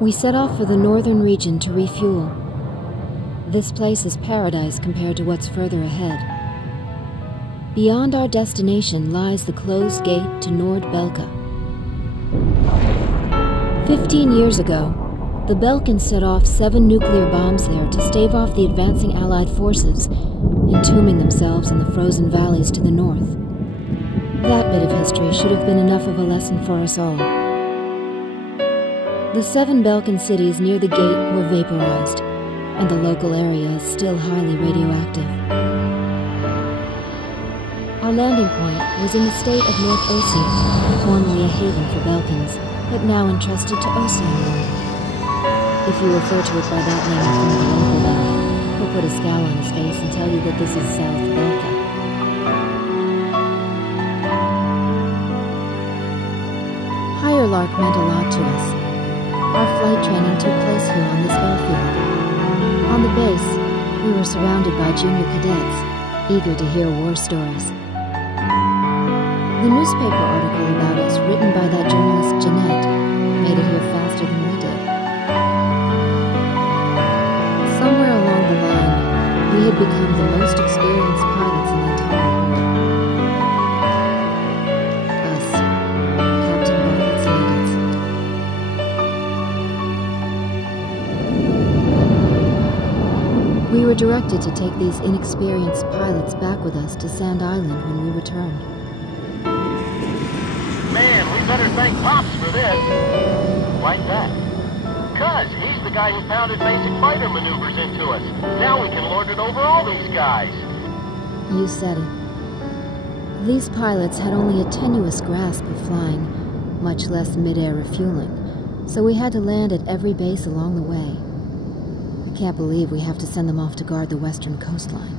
We set off for the northern region to refuel. This place is paradise compared to what's further ahead. Beyond our destination lies the closed gate to Nord-Belka. 15 years ago, the Belkans set off 7 nuclear bombs there to stave off the advancing Allied forces, entombing themselves in the frozen valleys to the north. That bit of history should have been enough of a lesson for us all. The 7 Belkan cities near the gate were vaporized, and the local area is still highly radioactive. Our landing point was in the state of North Ossia, formerly a haven for Belkans, but now entrusted to Ossian. If you refer to it by that name from the local guy, he'll put a scowl on his face and tell you that this is South Belka. Higher Lark meant a lot to us. Our flight training took place here on this airfield. On the base, we were surrounded by junior cadets, eager to hear war stories. The newspaper article about us, written by that journalist Jeanette, made it here faster than we did. Somewhere along the line, we had become the most experienced pilots in the entire world. Us, Captain Bartlett's ladies. We were directed to take these inexperienced pilots back with us to Sand Island when we returned. Man, we better thank Pops for this. Like that. 'Cause he's the guy who pounded basic fighter maneuvers into us. Now we can lord it over all these guys. You said it. These pilots had only a tenuous grasp of flying, much less mid-air refueling, so we had to land at every base along the way. I can't believe we have to send them off to guard the western coastline.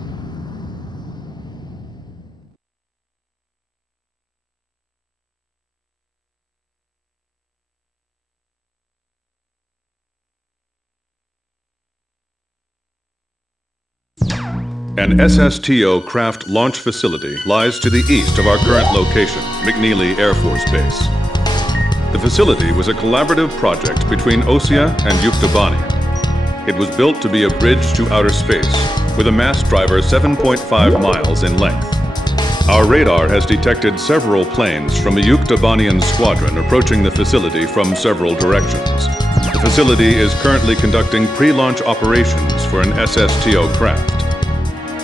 An SSTO craft launch facility lies to the east of our current location, McNeely Air Force Base. The facility was a collaborative project between Ossia and Yuktobania. It was built to be a bridge to outer space, with a mass driver 7.5 miles in length. Our radar has detected several planes from a Yuktobanian squadron approaching the facility from several directions. The facility is currently conducting pre-launch operations for an SSTO craft.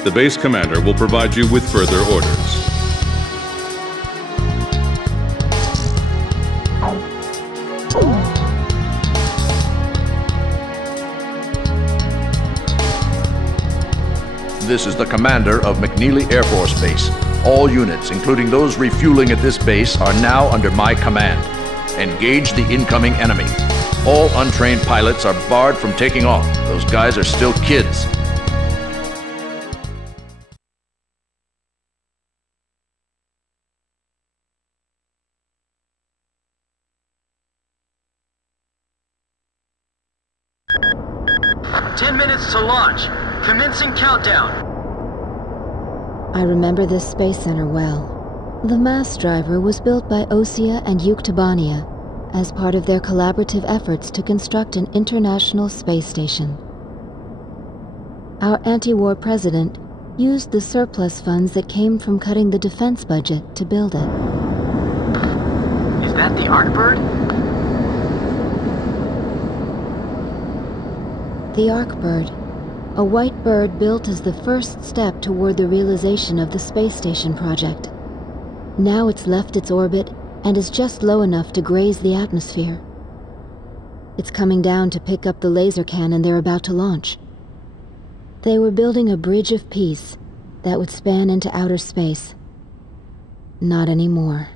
The base commander will provide you with further orders. This is the commander of McNeely Air Force Base. All units, including those refueling at this base, are now under my command. Engage the incoming enemy. All untrained pilots are barred from taking off. Those guys are still kids. To launch. Commencing countdown. I remember this space center well. The mass driver was built by Ossia and Yuktobania as part of their collaborative efforts to construct an international space station. Our anti-war president used the surplus funds that came from cutting the defense budget to build it. Is that the Arkbird? The Arkbird, a white bird built as the first step toward the realization of the space station project. Now it's left its orbit and is just low enough to graze the atmosphere. It's coming down to pick up the laser cannon they're about to launch. They were building a bridge of peace that would span into outer space. Not anymore.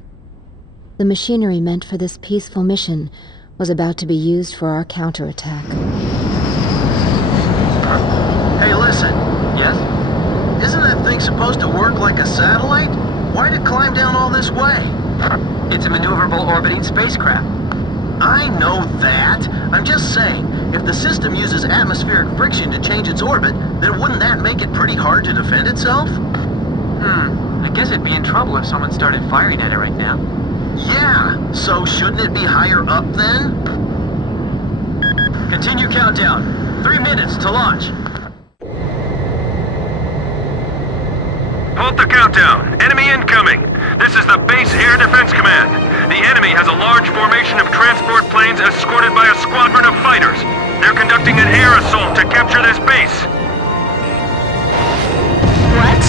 The machinery meant for this peaceful mission was about to be used for our counterattack. Hey, listen. Yes? Isn't that thing supposed to work like a satellite? Why'd it climb down all this way? It's a maneuverable orbiting spacecraft. I know that. I'm just saying, if the system uses atmospheric friction to change its orbit, then wouldn't that make it pretty hard to defend itself? I guess it'd be in trouble if someone started firing at it right now. Yeah, so shouldn't it be higher up then? Continue countdown. 3 minutes to launch. Halt the countdown. Enemy incoming. This is the Base Air Defense Command. The enemy has a large formation of transport planes escorted by a squadron of fighters. They're conducting an air assault to capture this base. What?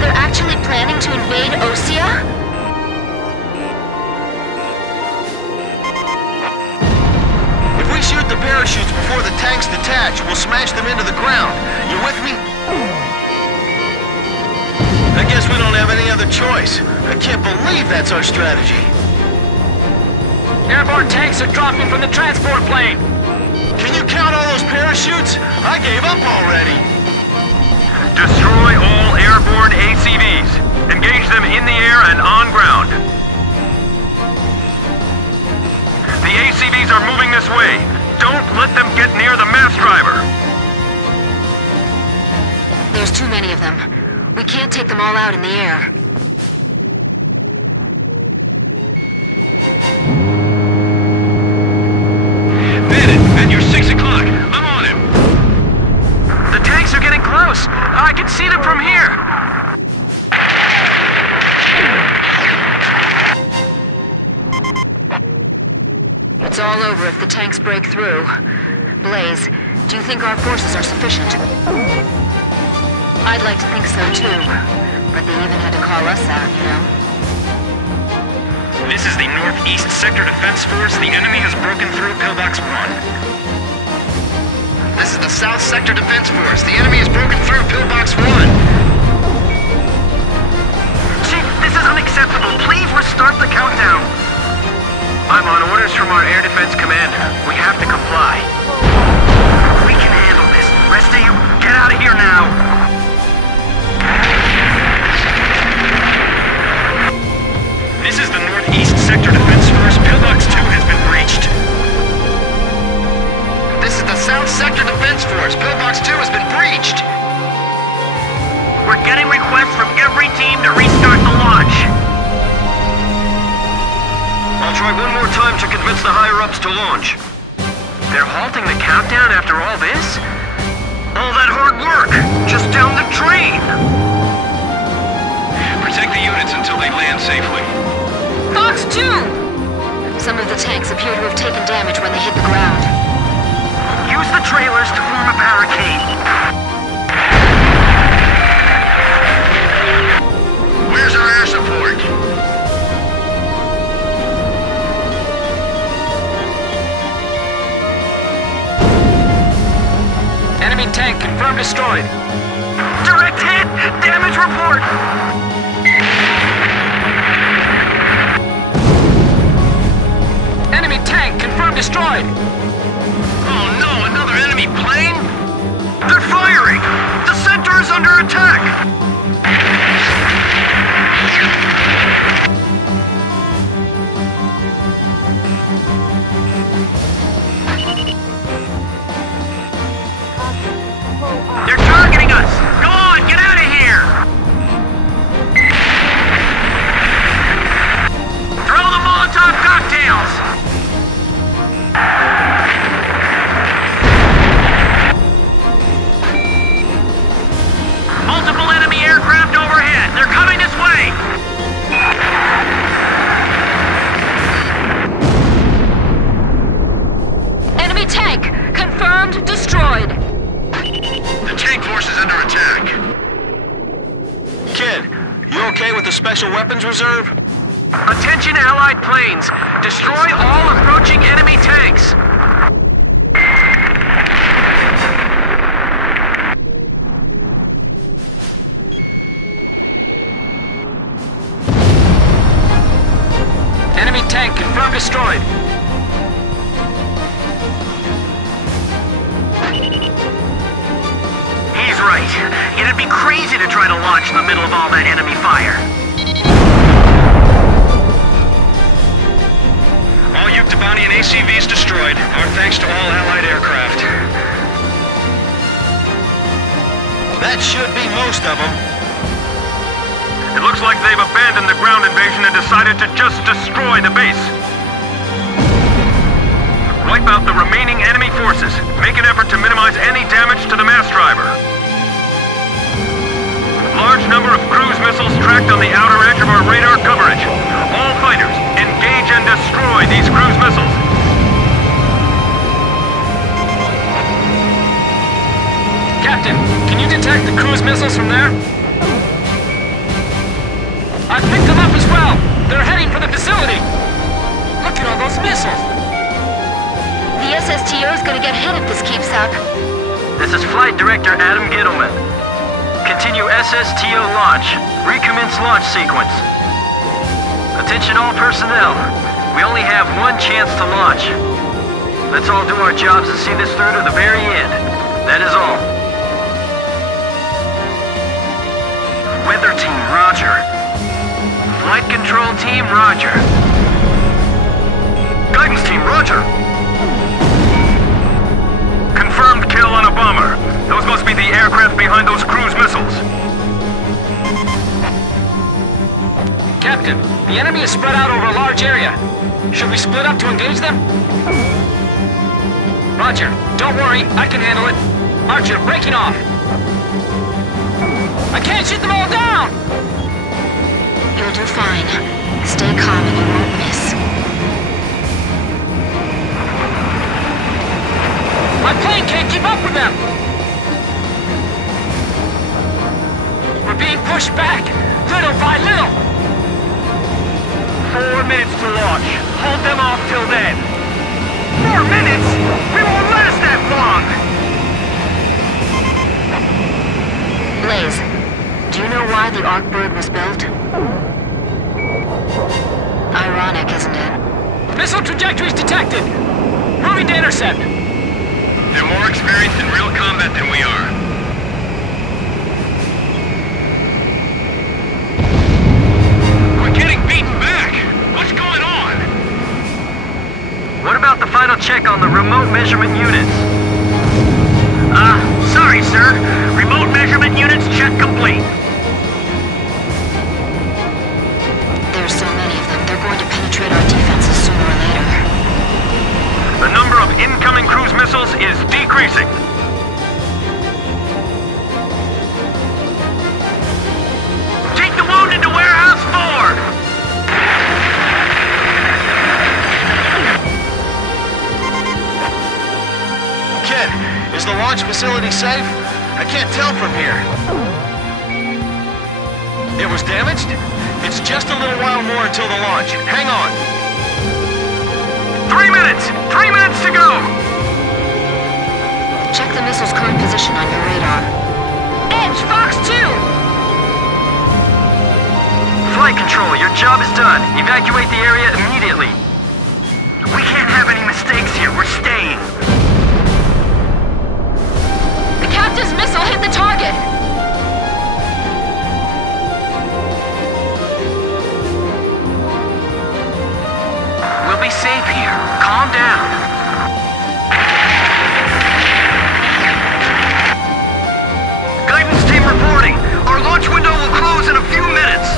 They're actually planning to invade Osea? If we shoot the parachutes before the tanks detach, we'll smash them into the ground. You with me? I guess we don't have any other choice. I can't believe that's our strategy. Airborne tanks are dropping from the transport plane. Can you count all those parachutes? I gave up already. Destroy all airborne ACVs. Engage them in the air and on ground. The ACVs are moving this way. Don't let them get near the mass driver. There's too many of them. We can't take them all out in the air. Bennett, at your 6 o'clock. I'm on him. The tanks are getting close. I can see them from here. It's all over if the tanks break through. Blaze, do you think our forces are sufficient? I'd like to think so too, but they even had to call us out, you know? This is the Northeast Sector Defense Force. The enemy has broken through Pillbox 1. This is the South Sector Defense Force. The enemy has broken through Pillbox 1. Chief, this is unacceptable. Please restart the countdown. I'm on orders from our air defense commander. We have to comply. We can handle this. Rest of you, get out of here now. This is the Northeast Sector Defense Force. Pillbox 2 has been breached. This is the South Sector Defense Force. Pillbox 2 has been breached. We're getting requests from every team to restart the launch. I'll try one more time to convince the higher-ups to launch. They're halting the countdown after all this? All that hard work, just down the drain! Protect the units until they land safely. Fox 2! Some of the tanks appear to have taken damage when they hit the ground. Use the trailers to form a barricade. Where's our air support? Enemy tank confirmed destroyed. Direct hit! Damage report! Enemy tank confirmed destroyed. Oh no, another enemy plane? They're firing! The center is under attack! They're targeting us! Go on, get out of here! Throw the Molotov cocktails! Multiple enemy aircraft overhead! They're coming this way! Enemy tank! Confirmed destroyed! The tank force is under attack. Kid, you okay with the Special Weapons Reserve? Attention Allied planes! Destroy all approaching enemy tanks! Enemy tank confirmed destroyed. He's right. It'd be crazy to try to launch in the middle of all that enemy fire. All Yuktabani and ACVs destroyed. Our thanks to all Allied aircraft. That should be most of them. It looks like they've abandoned the ground invasion and decided to just destroy the base. Wipe out the remaining enemy forces. forces. Make an effort to minimize any damage to the mass driver. Large number of cruise missiles tracked on the outer edge of our radar coverage. All fighters, engage and destroy these cruise missiles. Captain, can you detect the cruise missiles from there? I picked them up as well. They're heading for the facility. Look at all those missiles. The SSTO is gonna get hit if this keeps up. This is Flight Director Adam Gittleman. Continue SSTO launch. Recommence launch sequence. Attention all personnel. We only have one chance to launch. Let's all do our jobs and see this through to the very end. That is all. Weather team, roger. Flight control team, roger. Guidance team, roger. Confirmed kill on a bomber. Those must be the aircraft behind those cruise missiles. Captain, the enemy is spread out over a large area. Should we split up to engage them? Roger. Don't worry, I can handle it. Archer, breaking off. I can't shoot them all down! You'll do fine. Stay calm and you won't miss. My plane can't keep up with them! We're being pushed back, little by little! 4 minutes to launch. Hold them off till then. 4 minutes? We won't last that long! Blaze, do you know why the Arcbird was built? Ironic, isn't it? Missile trajectories detected! Moving to intercept! They're more experienced in real combat than we are. We're getting beaten back! What's going on? What about the final check on the remote measurement units? Sorry, sir. Remote measurement units check complete. There's so many of them, they're going to penetrate our defenses sooner or later. The number of incoming cruise missiles is decreasing. Take the wounded to Warehouse 4! Kid, is the launch facility safe? I can't tell from here. It was damaged? It's just a little while more until the launch. Hang on. 3 minutes! 3 minutes to go! Check the missile's current position on your radar. Edge, Fox 2! Flight control, your job is done. Evacuate the area immediately. We can't have any mistakes here. We're staying. The captain's missile hit the target! We'll be safe here. Calm down. Guidance team reporting. Our launch window will close in a few minutes.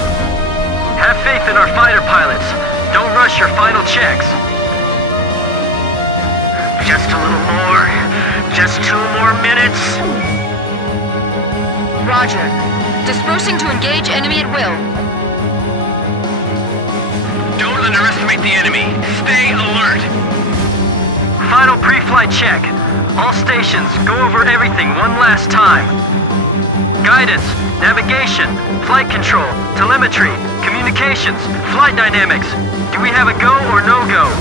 Have faith in our fighter pilots. Don't rush your final checks. Just a little more. Just 2 more minutes. Roger. Dispersing to engage enemy at will. Don't underestimate the enemy. Stay alert. Final pre-flight check. All stations, go over everything one last time. Guidance, navigation, flight control, telemetry, communications, flight dynamics. Do we have a go or no-go?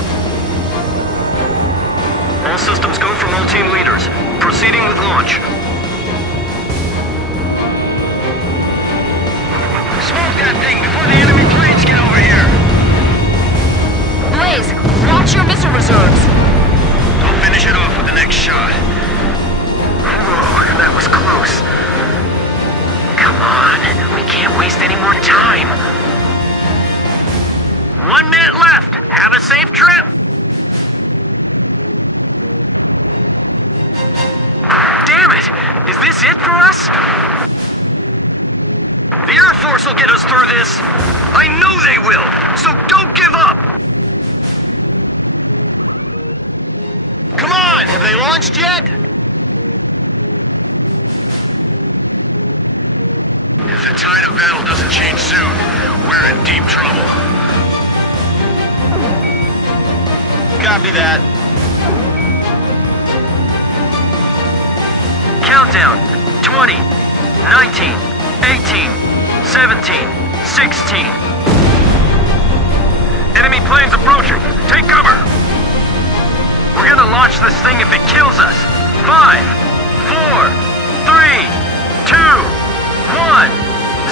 All systems go from all team leaders. Proceeding with launch. Smoke that thing before the enemy planes get over here! Blaze, watch your missile reserves! I'll finish it off with the next shot. Whoa, that was close. Come on, we can't waste any more time. 1 minute left. Have a safe trip. Damn it! Is this it for us? The Air Force will get us through this. I know they will, so don't give up. Come on! on! Have they launched yet? If the tide of battle doesn't change soon, we're in deep trouble. Copy that. Countdown. 20, 19, 18, 17, 16. Enemy planes approaching. Take cover. We're gonna launch this thing if it kills us. 5, 4, 3, 2, 1,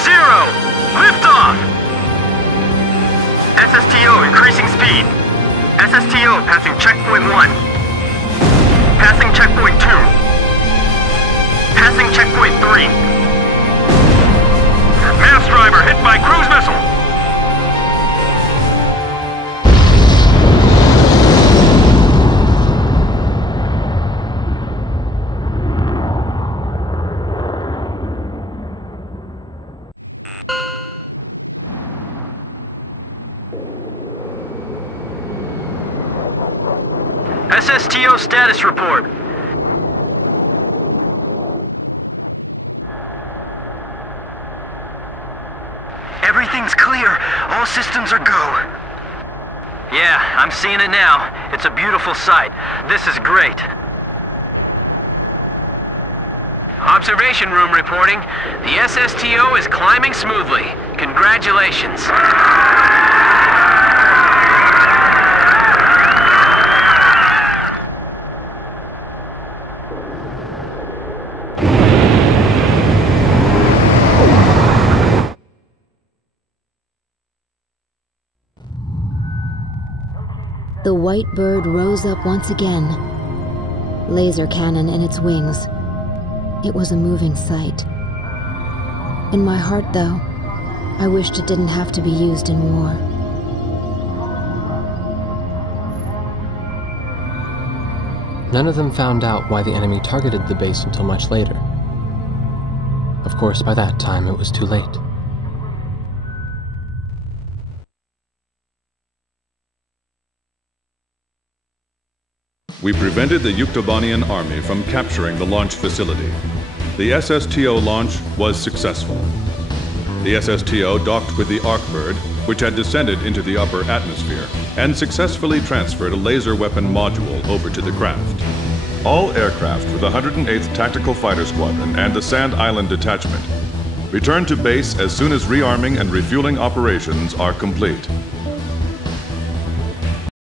0. Liftoff. SSTO increasing speed. SSTO passing checkpoint 1. Passing checkpoint 2. Passing checkpoint 3. Mass driver hit by cruise missile. SSTO status report. Everything's clear. All systems are go. Yeah, I'm seeing it now. It's a beautiful sight. This is great. Observation room reporting. The SSTO is climbing smoothly. Congratulations. The white bird rose up once again, laser cannon in its wings. It was a moving sight. In my heart, though, I wished it didn't have to be used in war. None of them found out why the enemy targeted the base until much later. Of course, by that time it was too late. We prevented the Yuktobanian army from capturing the launch facility. The SSTO launch was successful. The SSTO docked with the Arcbird, which had descended into the upper atmosphere, and successfully transferred a laser weapon module over to the craft. All aircraft with the 108th Tactical Fighter Squadron and the Sand Island Detachment return to base as soon as rearming and refueling operations are complete.